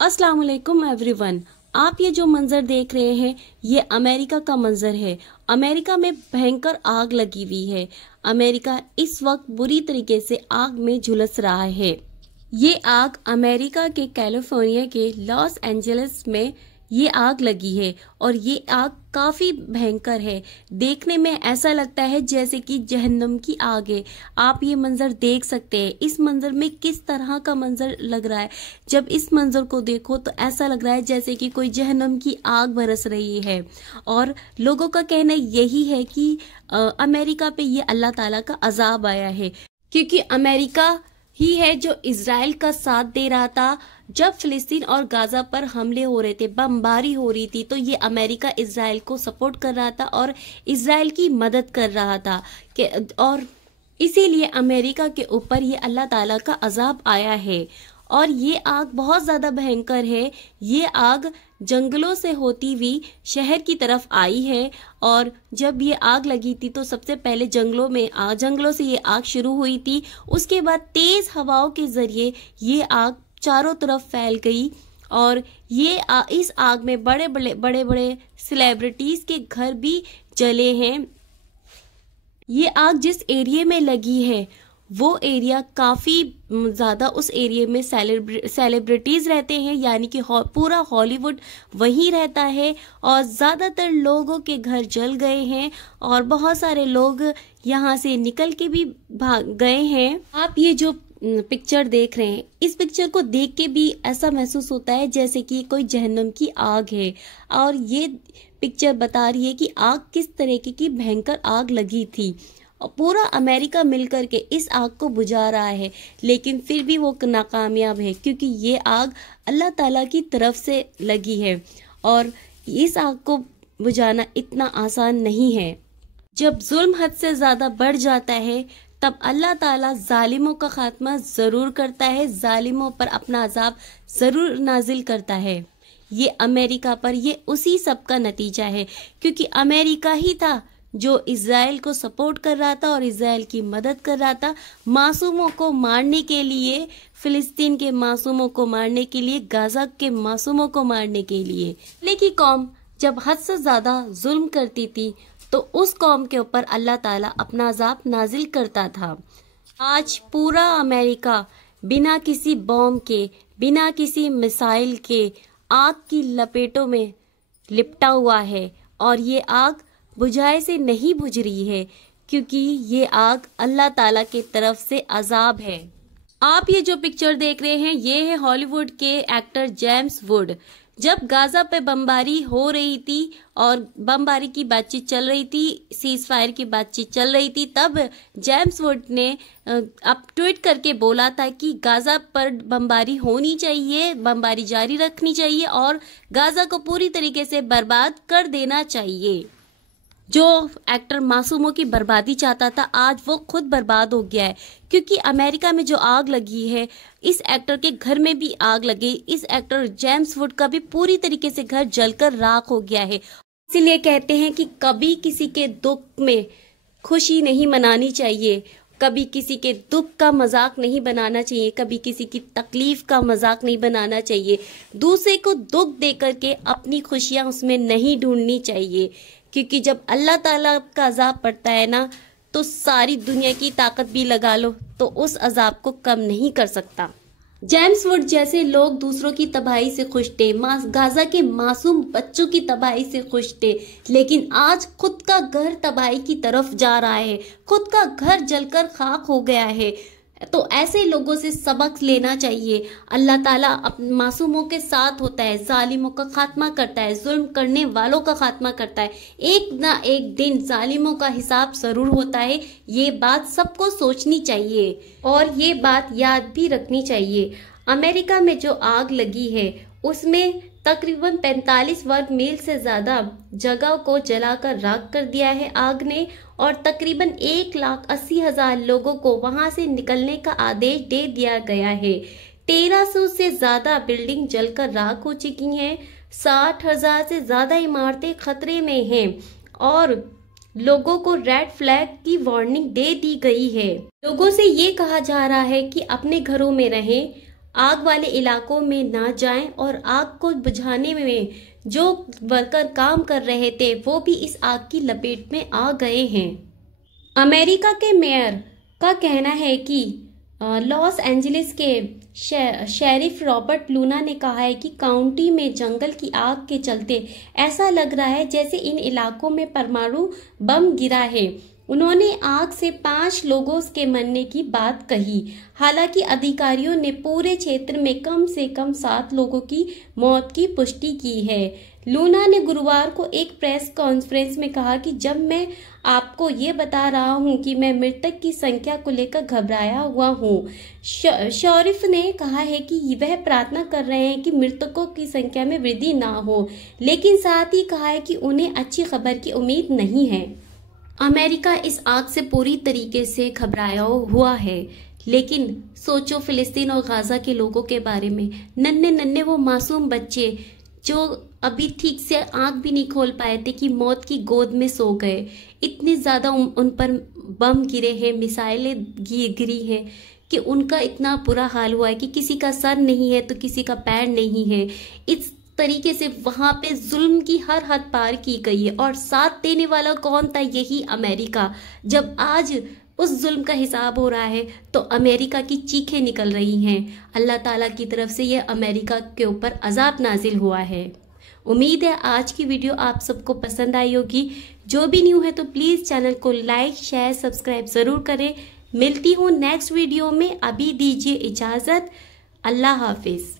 अस्सलाम वालेकुम एवरीवन। आप ये जो मंजर देख रहे हैं ये अमेरिका का मंजर है। अमेरिका में भयंकर आग लगी हुई है। अमेरिका इस वक्त बुरी तरीके से आग में झुलस रहा है। ये आग अमेरिका के कैलिफोर्निया के लॉस एंजलिस में ये आग लगी है और ये आग काफी भयंकर है। देखने में ऐसा लगता है जैसे कि जहन्नम की आग है। आप ये मंजर देख सकते हैं। इस मंजर में किस तरह का मंजर लग रहा है। जब इस मंजर को देखो तो ऐसा लग रहा है जैसे कि कोई जहन्नम की आग बरस रही है। और लोगों का कहना यही है कि अमेरिका पे ये अल्लाह ताला का अजाब आया है, क्योंकि अमेरिका ही है जो इजराइल का साथ दे रहा था। जब फिलिस्तीन और गाजा पर हमले हो रहे थे, बमबारी हो रही थी, तो ये अमेरिका इजराइल को सपोर्ट कर रहा था और इजराइल की मदद कर रहा था और इसीलिए अमेरिका के ऊपर ये अल्लाह ताला का अजाब आया है। और ये आग बहुत ज्यादा भयंकर है। ये आग जंगलों से होती हुई शहर की तरफ आई है और जब ये आग लगी थी तो सबसे पहले जंगलों से ये आग शुरू हुई थी। उसके बाद तेज हवाओं के जरिए ये आग चारों तरफ फैल गई और इस आग में बड़े बड़े सेलिब्रिटीज के घर भी जले हैं। ये आग जिस एरिया में लगी है वो एरिया काफी ज्यादा, उस एरिया में सेलिब्रिटीज रहते हैं, यानी कि पूरा हॉलीवुड वहीं रहता है और ज्यादातर लोगों के घर जल गए हैं और बहुत सारे लोग यहाँ से निकल के भी भाग गए हैं। आप ये जो पिक्चर देख रहे हैं, इस पिक्चर को देख के भी ऐसा महसूस होता है जैसे कि कोई जहन्नम की आग है। और ये पिक्चर बता रही है कि आग किस तरीके की भयंकर आग लगी थी और पूरा अमेरिका मिलकर के इस आग को बुझा रहा है, लेकिन फिर भी वो नाकामयाब है, क्योंकि ये आग अल्लाह ताला की तरफ से लगी है और इस आग को बुझाना इतना आसान नहीं है। जब जुल्म हद से ज्यादा बढ़ जाता है तब अल्लाह ताला जालिमों का खात्मा जरूर करता है, जालिमों पर अपना अजाब जरूर नाजिल करता है। ये अमेरिका पर ये उसी सब का नतीजा है, क्योंकि अमेरिका ही था जो इजराइल को सपोर्ट कर रहा था और इजराइल की मदद कर रहा था मासूमों को मारने के लिए, फिलिस्तीन के मासूमों को मारने के लिए, गाजा के मासूमों को मारने के लिए। लेकिन कौम जब हद से ज्यादा जुल्म करती थी तो उस कौम के ऊपर अल्लाह ताला अपना अजाब नाजिल करता था। आज पूरा अमेरिका बिना किसी बॉम्ब के, बिना किसी मिसाइल के आग की लपेटों में लिपटा हुआ है और ये आग बुझाए से नहीं बुझ रही है, क्योंकि ये आग अल्लाह ताला की तरफ से अजाब है। आप ये जो पिक्चर देख रहे हैं ये है हॉलीवुड के एक्टर जेम्स वुड। जब गाजा पे बमबारी हो रही थी और बमबारी की बातचीत चल रही थी, सीज फायर की बातचीत चल रही थी, तब जेम्स वुड ने अब ट्वीट करके बोला था कि गाजा पर बमबारी होनी चाहिए, बमबारी जारी रखनी चाहिए और गाजा को पूरी तरीके से बर्बाद कर देना चाहिए। जो एक्टर मासूमों की बर्बादी चाहता था आज वो खुद बर्बाद हो गया है, क्योंकि अमेरिका में जो आग लगी है इस एक्टर के घर में भी आग लगी। इस एक्टर जेम्स वुड का भी पूरी तरीके से घर जलकर राख हो गया है। इसीलिए कहते हैं कि कभी किसी के दुख में खुशी नहीं मनानी चाहिए, कभी किसी के दुख का मजाक नहीं बनाना चाहिए, कभी किसी की तकलीफ का मजाक नहीं बनाना चाहिए। दूसरे को दुख दे करके अपनी खुशियां उसमें नहीं ढूंढनी चाहिए, क्योंकि जब अल्लाह ताला का अजाब पड़ता है ना तो सारी दुनिया की ताकत भी लगा लो तो उस अजाब को कम नहीं कर सकता। जेम्स वुड जैसे लोग दूसरों की तबाही से खुश थे, गाजा के मासूम बच्चों की तबाही से खुश थे, लेकिन आज खुद का घर तबाही की तरफ जा रहा है, खुद का घर जलकर खाक हो गया है। तो ऐसे लोगों से सबक लेना चाहिए। अल्लाह ताला मासूमों के साथ होता है, जालिमों का खात्मा करता है, जुल्म करने वालों का खात्मा करता है। एक ना एक दिन जालिमों का हिसाब जरूर होता है। ये बात सबको सोचनी चाहिए और ये बात याद भी रखनी चाहिए। अमेरिका में जो आग लगी है उसमें तकरीबन 45 वर्ग मील से ज्यादा जगह को जलाकर राख कर दिया है आग ने और तकरीबन 1,80,000 लोगों को वहां से निकलने का आदेश दे दिया गया है। 1300 से ज्यादा बिल्डिंग जलकर राख हो चुकी हैं। 60,000 से ज्यादा इमारतें खतरे में हैं और लोगों को रेड फ्लैग की वार्निंग दे दी गई है। लोगों से ये कहा जा रहा है कि अपने घरों में रहें, आग वाले इलाकों में ना जाएं और आग को बुझाने में जो वर्कर काम कर रहे थे वो भी इस आग की लपेट में आ गए हैं। अमेरिका के मेयर का कहना है कि लॉस एंजलिस के शेरिफ रॉबर्ट लूना ने कहा है कि काउंटी में जंगल की आग के चलते ऐसा लग रहा है जैसे इन इलाकों में परमाणु बम गिरा है। उन्होंने आग से 5 लोगों के मरने की बात कही। हालांकि अधिकारियों ने पूरे क्षेत्र में कम से कम 7 लोगों की मौत की पुष्टि की है। लूना ने गुरुवार को एक प्रेस कॉन्फ्रेंस में कहा कि जब मैं आपको ये बता रहा हूं कि मैं मृतक की संख्या को लेकर घबराया हुआ हूं। शरीफ ने कहा है कि वह प्रार्थना कर रहे हैं कि मृतकों की संख्या में वृद्धि ना हो, लेकिन साथ ही कहा है कि उन्हें अच्छी खबर की उम्मीद नहीं है। अमेरिका इस आग से पूरी तरीके से घबराया हुआ है, लेकिन सोचो फिलिस्तीन और गाजा के लोगों के बारे में। नन्हे नन्हे वो मासूम बच्चे जो अभी ठीक से आंख भी नहीं खोल पाए थे कि मौत की गोद में सो गए। इतनी ज्यादा उन पर बम गिरे हैं, मिसाइलें गिरी हैं कि उनका इतना बुरा हाल हुआ है कि किसी का सर नहीं है तो किसी का पैर नहीं है। इस तरीके से वहां पे जुल्म की हर हद पार की गई है और साथ देने वाला कौन था? यही अमेरिका। जब आज उस जुल्म का हिसाब हो रहा है तो अमेरिका की चीखें निकल रही हैं। अल्लाह ताला की तरफ से यह अमेरिका के ऊपर अजाब नाजिल हुआ है। उम्मीद है आज की वीडियो आप सबको पसंद आई होगी। जो भी न्यू है तो प्लीज चैनल को लाइक शेयर सब्सक्राइब जरूर करें। मिलती हूँ नेक्स्ट वीडियो में। अभी दीजिए इजाजत। अल्लाह हाफिज।